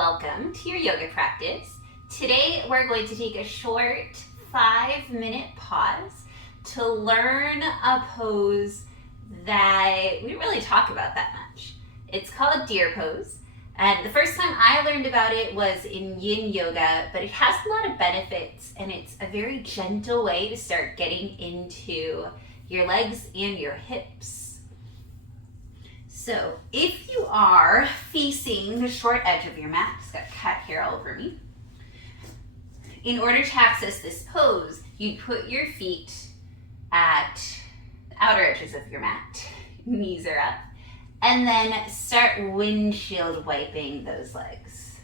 welcome to your yoga practice. Today we're going to take a short 5-minute pause to learn a pose that we didn't really talk about that much. It's called deer pose, and the first time I learned about it was in yin yoga, but it has a lot of benefits and it's a very gentle way to start getting into your legs and your hips. So if you are facing the short edge of your mat, just got cat hair all over me. In order to access this pose, you put your feet at the outer edges of your mat, knees are up, and then start windshield wiping those legs.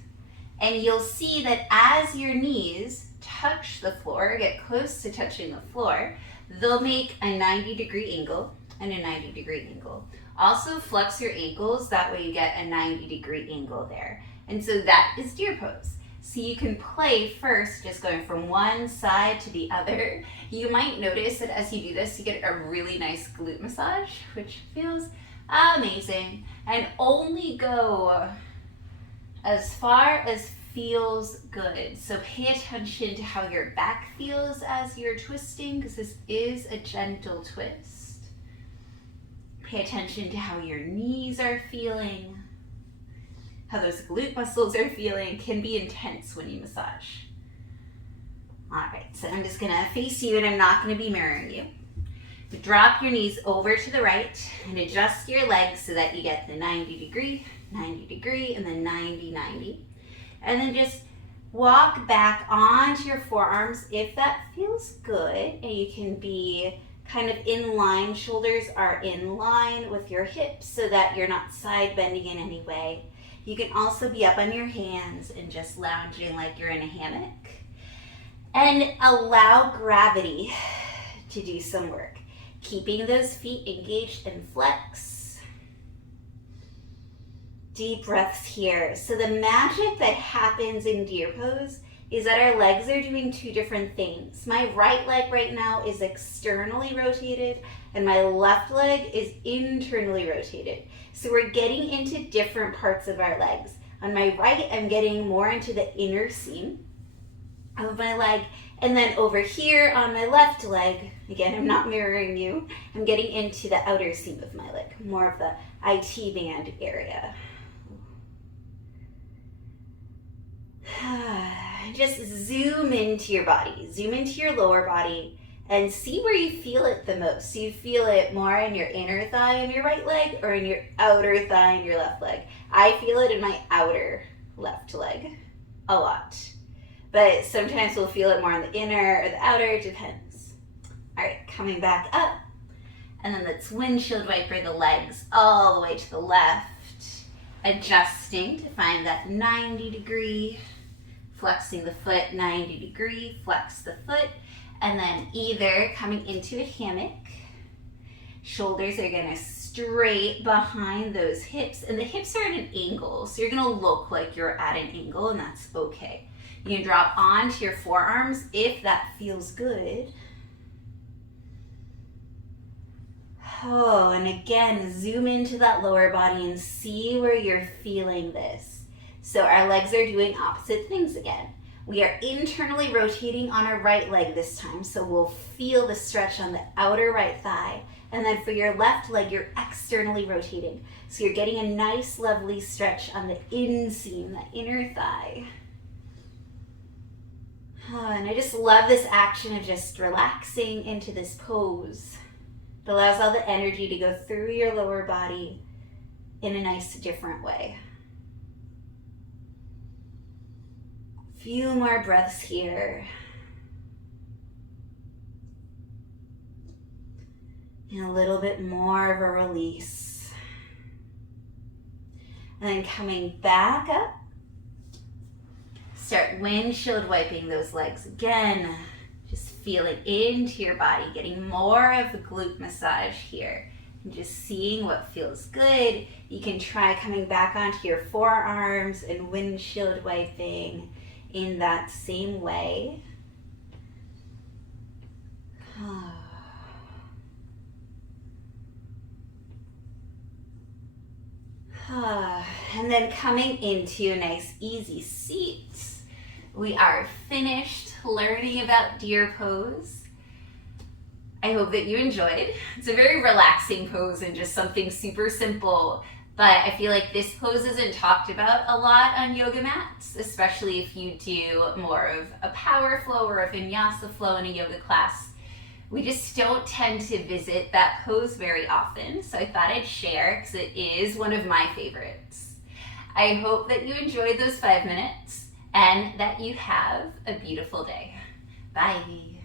And you'll see that as your knees touch the floor, get close to touching the floor, they'll make a 90-degree angle and a 90-degree angle. Also flex your ankles, that way you get a 90-degree angle there. And so that is deer pose. So you can play first, just going from one side to the other. You might notice that as you do this, you get a really nice glute massage, which feels amazing. And only go as far as feels good. So pay attention to how your back feels as you're twisting, because this is a gentle twist. Pay attention to how your knees are feeling, how those glute muscles are feeling. Can be intense when you massage. All right, so I'm just gonna face you and I'm not gonna be mirroring you. Drop your knees over to the right and adjust your legs so that you get the 90-degree, 90-degree, and then 90-90. And then just walk back onto your forearms if that feels good, and you can be kind of in line, shoulders are in line with your hips so that you're not side bending in any way. You can also be up on your hands and just lounging like you're in a hammock. And allow gravity to do some work. Keeping those feet engaged and flex. Deep breaths here. So the magic that happens in deer pose is that our legs are doing two different things. My right leg right now is externally rotated and my left leg is internally rotated. So we're getting into different parts of our legs. On my right, I'm getting more into the inner seam of my leg. And then over here on my left leg, again, I'm not mirroring you, I'm getting into the outer seam of my leg, more of the IT band area. Just zoom into your body, zoom into your lower body, and see where you feel it the most. So you feel it more in your inner thigh in your right leg or in your outer thigh in your left leg. I feel it in my outer left leg a lot. But sometimes we'll feel it more in the inner or the outer, it depends. All right, coming back up. And then let's windshield wiper the legs all the way to the left. Adjusting to find that 90-degree. Flexing the foot 90-degree, flex the foot, and then either coming into a hammock. Shoulders are gonna straight behind those hips, and the hips are at an angle, so you're gonna look like you're at an angle, and that's okay. You can drop onto your forearms if that feels good. Oh, and again, zoom into that lower body and see where you're feeling this. So our legs are doing opposite things again. We are internally rotating on our right leg this time, so we'll feel the stretch on the outer right thigh. And then for your left leg, you're externally rotating. So you're getting a nice, lovely stretch on the inseam, the inner thigh. Oh, and I just love this action of just relaxing into this pose. It allows all the energy to go through your lower body in a nice, different way. Few more breaths here. And a little bit more of a release. And then coming back up, start windshield wiping those legs again. Just feeling into your body, getting more of a glute massage here. And just seeing what feels good. You can try coming back onto your forearms and windshield wiping in that same way. And then coming into a nice easy seat, we are finished learning about deer pose. I hope that you enjoyed. It's a very relaxing pose and just something super simple, but I feel like this pose isn't talked about a lot on yoga mats, especially if you do more of a power flow or a vinyasa flow in a yoga class. We just don't tend to visit that pose very often, so I thought I'd share because it is one of my favorites. I hope that you enjoyed those 5 minutes and that you have a beautiful day. Bye.